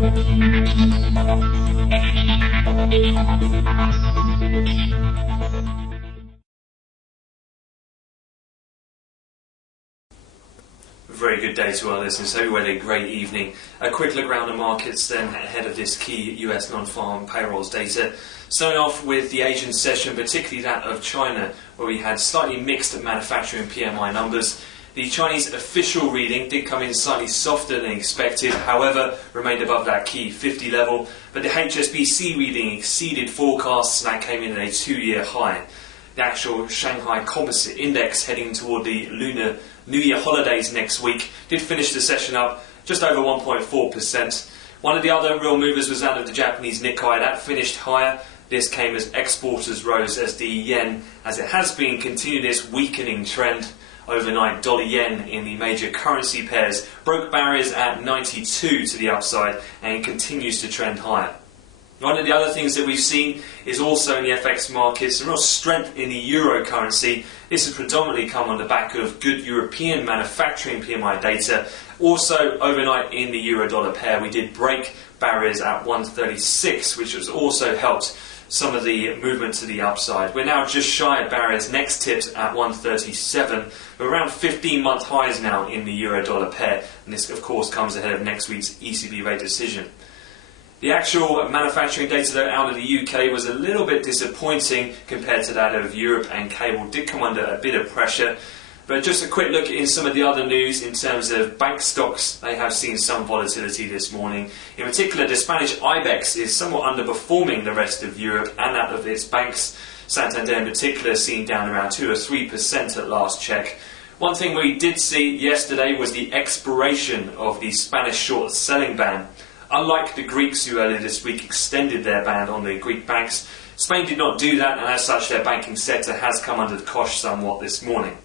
Very good day to our listeners. Hope you had a great evening. A quick look around the markets then ahead of this key US non-farm payrolls data. Starting off with the Asian session, particularly that of China, where we had slightly mixed manufacturing PMI numbers. The Chinese official reading did come in slightly softer than expected, however, remained above that key 50 level. But the HSBC reading exceeded forecasts and that came in at a 2-year high. The actual Shanghai Composite Index heading toward the Lunar New Year holidays next week did finish the session up just over 1.4%. One of the other real movers was that of the Japanese Nikkei. That finished higher. This came as exporters rose as the yen, as it has been, continued its weakening trend. Overnight, dollar-yen in the major currency pairs broke barriers at 92 to the upside and continues to trend higher. One of the other things that we've seen is also in the FX markets, some real strength in the euro currency. This has predominantly come on the back of good European manufacturing PMI data. Also, overnight in the euro-dollar pair, we did break barriers at 136, which has also helped some of the movement to the upside. We're now just shy of barriers, next tipped at 137. We're around 15-month highs now in the euro-dollar pair, and this, of course, comes ahead of next week's ECB rate decision. The actual manufacturing data though out of the UK was a little bit disappointing compared to that of Europe, and cable did come under a bit of pressure. But just a quick look in some of the other news in terms of bank stocks. They have seen some volatility this morning. In particular, the Spanish IBEX is somewhat underperforming the rest of Europe and that of its banks. Santander in particular seen down around 2 or 3% at last check. One thing we did see yesterday was the expiration of the Spanish short selling ban. Unlike the Greeks, who earlier this week extended their ban on the Greek banks, Spain did not do that, and as such their banking sector has come under the cosh somewhat this morning.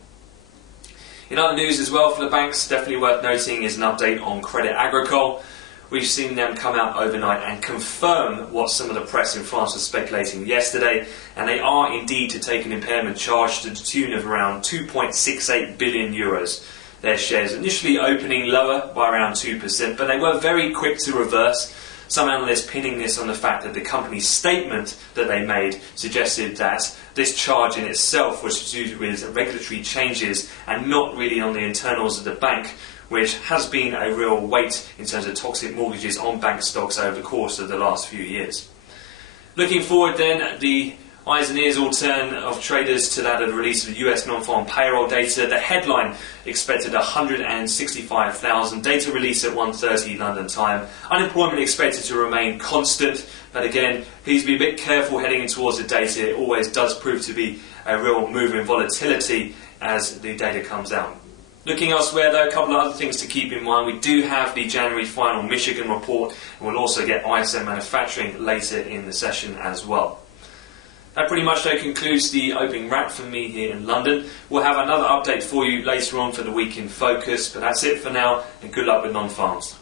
In other news as well for the banks, definitely worth noting is an update on Crédit Agricole. We've seen them come out overnight and confirm what some of the press in France was speculating yesterday, and they are indeed to take an impairment charge to the tune of around 2.68 billion euros. Their shares initially opening lower by around 2%, but they were very quick to reverse. Some analysts pinning this on the fact that the company's statement that they made suggested that this charge in itself was to do with regulatory changes and not really on the internals of the bank, which has been a real weight in terms of toxic mortgages on bank stocks over the course of the last few years. Looking forward then, the eyes and ears all turn of traders to that of the release of US non-farm payroll data. The headline expected 165,000. Data release at 1:30 London time. Unemployment expected to remain constant, but again, please be a bit careful heading in towards the data. It always does prove to be a real move in volatility as the data comes out. Looking elsewhere though, a couple of other things to keep in mind. We do have the January final Michigan report, and we'll also get ISM manufacturing later in the session as well. That pretty much though concludes the opening wrap for me here in London. We'll have another update for you later on for the week in focus, but that's it for now, and good luck with non-farms.